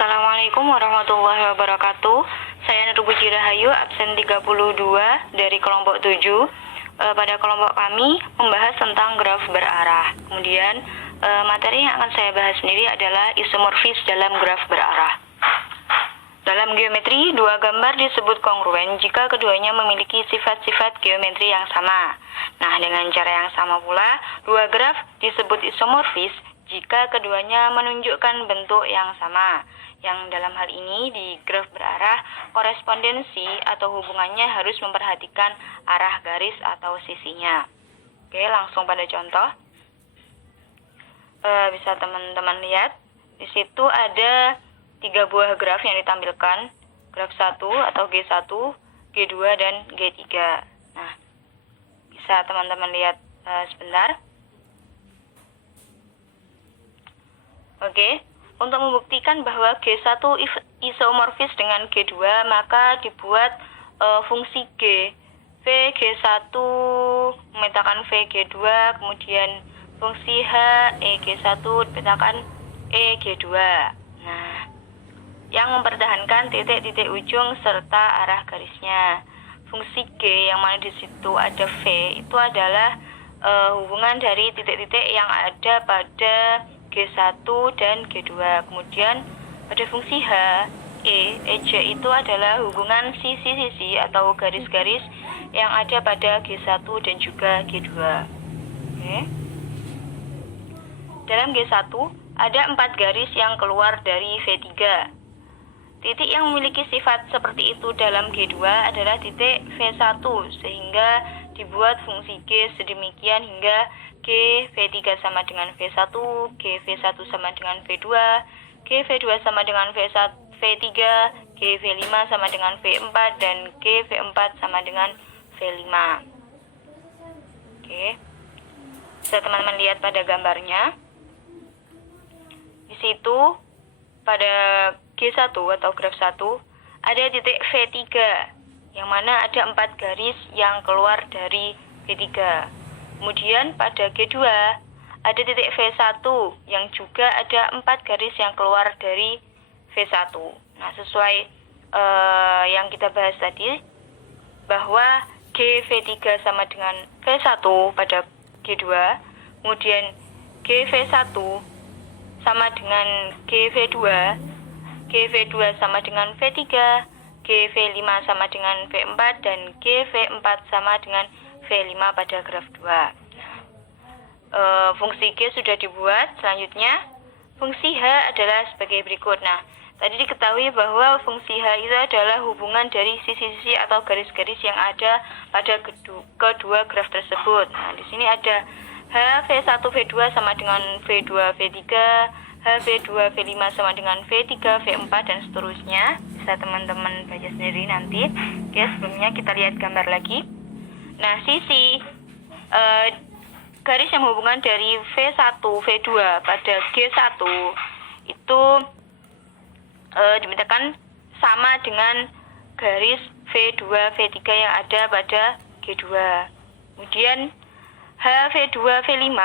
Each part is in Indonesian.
Assalamualaikum warahmatullahi wabarakatuh. Saya Nur Puji Rahayu, absen 32 dari kelompok 7. Pada kelompok kami membahas tentang graf berarah. Kemudian materi yang akan saya bahas sendiri adalah isomorfis dalam graf berarah. Dalam geometri, dua gambar disebut kongruen jika keduanya memiliki sifat-sifat geometri yang sama. Nah, dengan cara yang sama pula, dua graf disebut isomorfis jika keduanya menunjukkan bentuk yang sama. Yang dalam hal ini di graf berarah, korespondensi atau hubungannya harus memperhatikan arah garis atau sisinya. Oke, langsung pada contoh. Bisa teman-teman lihat, di situ ada 3 buah graf yang ditampilkan, graf 1 atau G1, G2, dan G3. Nah, bisa teman-teman lihat sebentar. Oke, untuk membuktikan bahwa G1 isomorfis dengan G2, maka dibuat fungsi G. V G1 memetakan V G2, kemudian fungsi H E G1 dipetakan E G2. Nah, yang mempertahankan titik-titik ujung serta arah garisnya. Fungsi G yang mana di situ ada V itu adalah hubungan dari titik-titik yang ada pada G1 dan G2. Kemudian pada fungsi H, E, EJ itu adalah hubungan sisi-sisi atau garis-garis yang ada pada G1 dan juga G2. Oke. Dalam G1 ada 4 garis yang keluar dari V3. Titik yang memiliki sifat seperti itu dalam G2 adalah titik V1, sehingga dibuat fungsi G sedemikian hingga G V3 sama dengan V1, G V1 sama dengan V2, G V2 sama dengan V3, G V5 sama dengan V4, dan G V4 sama dengan V5. Oke. Bisa teman-teman lihat pada gambarnya. Di situ pada G1 atau graf 1 ada titik V3 yang mana ada 4 garis yang keluar dari V3. Kemudian pada G2 ada titik V1 yang juga ada 4 garis yang keluar dari V1. Nah, sesuai yang kita bahas tadi, bahwa G V3 sama dengan V1 pada G2, kemudian G V1 sama dengan G V2, G V2 sama dengan V3, G V5 sama dengan V4, dan G V4 sama dengan V5 pada graf 2. Fungsi G sudah dibuat. Selanjutnya, fungsi H adalah sebagai berikut. Nah, tadi diketahui bahwa fungsi H itu adalah hubungan dari sisi-sisi atau garis-garis yang ada pada kedua graf tersebut. Nah, di sini ada H V1 V2 sama dengan V2 V3, H V2 V5 sama dengan V3 V4, dan seterusnya. Bisa teman-teman baca sendiri nanti. Oke, sebelumnya kita lihat gambar lagi. Nah, sisi garis yang menghubungkan dari V1 V2 pada G1 itu dimintakan sama dengan garis V2 V3 yang ada pada G2. Kemudian H V2 V5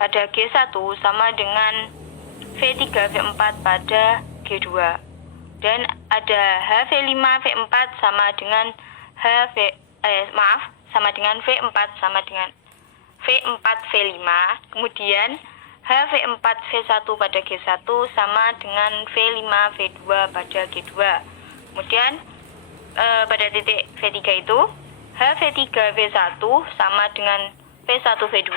pada G1 sama dengan V3 V4 pada G2. Dan ada H V5 V4 sama dengan sama dengan V4 sama dengan V4 V5. Kemudian H V4 V1 pada G1 sama dengan V5 V2 pada G2. Kemudian pada titik V3 itu H V3 V1 sama dengan V1 V2,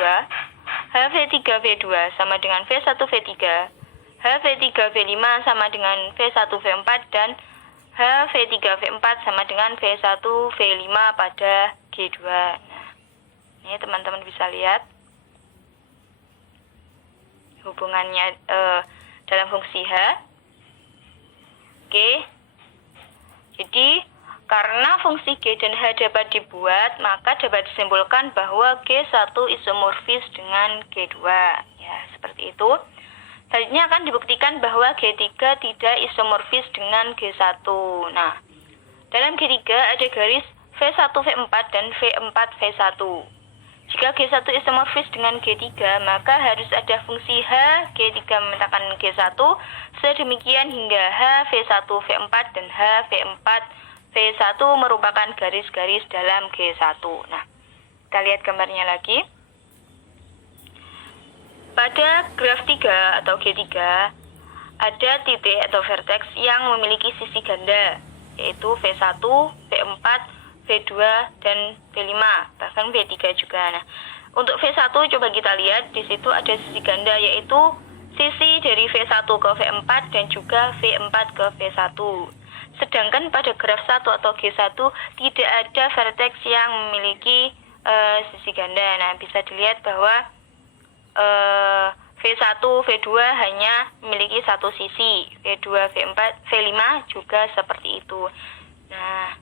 H V3 V2 sama dengan V1 V3, H V3 V5 sama dengan V1 V4, dan H V3 V4 sama dengan V1 V5 pada G2. Nah, ini teman-teman bisa lihat hubungannya dalam fungsi H. Oke. Jadi karena fungsi G dan H dapat dibuat, maka dapat disimpulkan bahwa G1 isomorfis dengan G2. Ya, seperti itu. Selanjutnya akan dibuktikan bahwa G3 tidak isomorfis dengan G1. Nah, dalam G3 ada garis V1 V4 dan V4 V1. Jika G1 isomorfis dengan G3, maka harus ada fungsi H G3 memetakan G1 sedemikian hingga H V1 V4 dan H V4 V1 merupakan garis-garis dalam G1. Nah, kita lihat gambarnya lagi. Pada graf 3 atau G3, ada titik atau vertex yang memiliki sisi ganda, yaitu V1, V4, V2, dan V5, bahkan V3 juga. Nah, untuk V1 coba kita lihat, di situ ada sisi ganda, yaitu sisi dari V1 ke V4 dan juga V4 ke V1. Sedangkan pada graf 1 atau G1 tidak ada vertex yang memiliki sisi ganda. Nah, bisa dilihat bahwa V1, V2 hanya memiliki satu sisi, V2, V4, V5 juga seperti itu. Nah,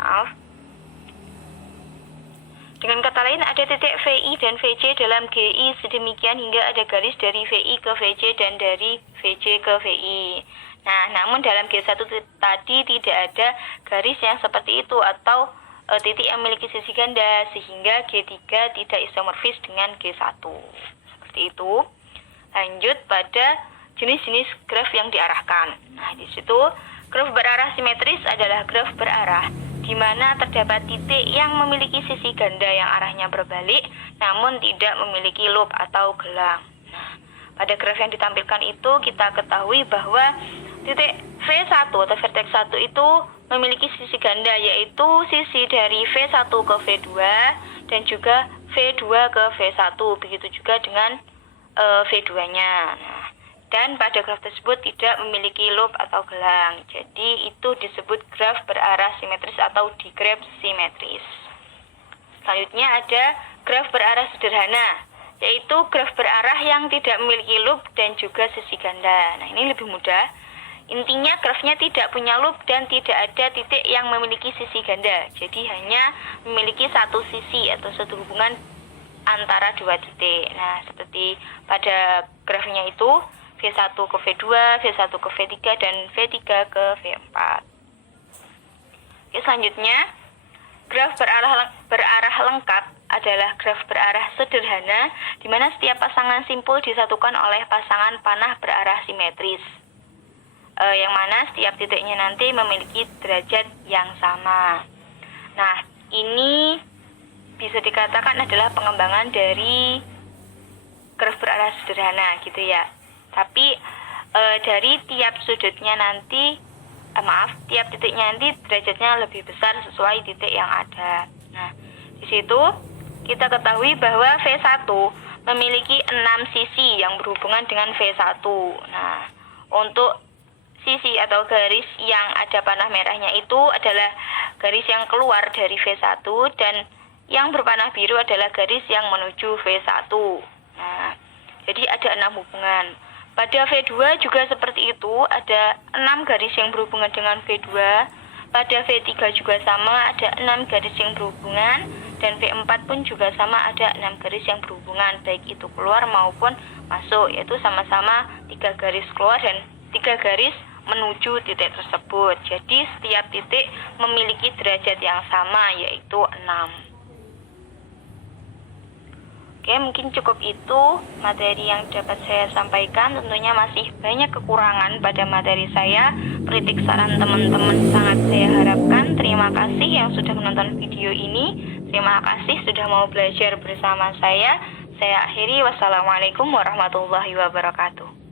maaf. Dengan kata lain, ada titik VI dan VJ dalam GI sedemikian hingga ada garis dari VI ke VJ dan dari VJ ke VI. Nah, namun dalam G1 tadi tidak ada garis yang seperti itu atau titik yang memiliki sisi ganda, sehingga G3 tidak isomorfis dengan G1. Seperti itu. Lanjut pada jenis-jenis graf yang diarahkan. Nah, di situ graf berarah simetris adalah graf berarah di mana terdapat titik yang memiliki sisi ganda yang arahnya berbalik namun tidak memiliki loop atau gelang. Nah, pada graf yang ditampilkan itu kita ketahui bahwa titik V1 atau vertex 1 itu memiliki sisi ganda, yaitu sisi dari V1 ke V2 dan juga V2 ke V1, begitu juga dengan V2-nya. Nah, dan pada graf tersebut tidak memiliki loop atau gelang. Jadi itu disebut graf berarah simetris atau digraf simetris. Selanjutnya ada graf berarah sederhana, yaitu graf berarah yang tidak memiliki loop dan juga sisi ganda. Nah, ini lebih mudah. Intinya grafnya tidak punya loop dan tidak ada titik yang memiliki sisi ganda. Jadi hanya memiliki satu sisi atau satu hubungan antara dua titik. Nah, seperti pada grafnya itu V1 ke V2, V1 ke V3, dan V3 ke V4. Oke, selanjutnya graf berarah lengkap adalah graf berarah sederhana di mana setiap pasangan simpul disatukan oleh pasangan panah berarah simetris. Yang mana setiap titiknya nanti memiliki derajat yang sama. Nah, ini bisa dikatakan adalah pengembangan dari graf berarah sederhana gitu ya. Tapi dari tiap sudutnya nanti, tiap titiknya nanti derajatnya lebih besar sesuai titik yang ada. Nah, di situ kita ketahui bahwa V1 memiliki 6 sisi yang berhubungan dengan V1. Nah, untuk sisi atau garis yang ada panah merahnya itu adalah garis yang keluar dari V1 dan yang berpanah biru adalah garis yang menuju V1. Nah, jadi ada 6 hubungan. Pada V2 juga seperti itu, ada 6 garis yang berhubungan dengan V2. Pada V3 juga sama, ada 6 garis yang berhubungan. Dan V4 pun juga sama, ada 6 garis yang berhubungan, baik itu keluar maupun masuk, yaitu sama-sama 3 garis keluar dan 3 garis menuju titik tersebut. Jadi setiap titik memiliki derajat yang sama, yaitu 6. Oke, mungkin cukup itu materi yang dapat saya sampaikan. Tentunya masih banyak kekurangan pada materi saya. Kritik saran teman-teman sangat saya harapkan. Terima kasih yang sudah menonton video ini. Terima kasih sudah mau belajar bersama saya. Saya akhiri. Wassalamualaikum warahmatullahi wabarakatuh.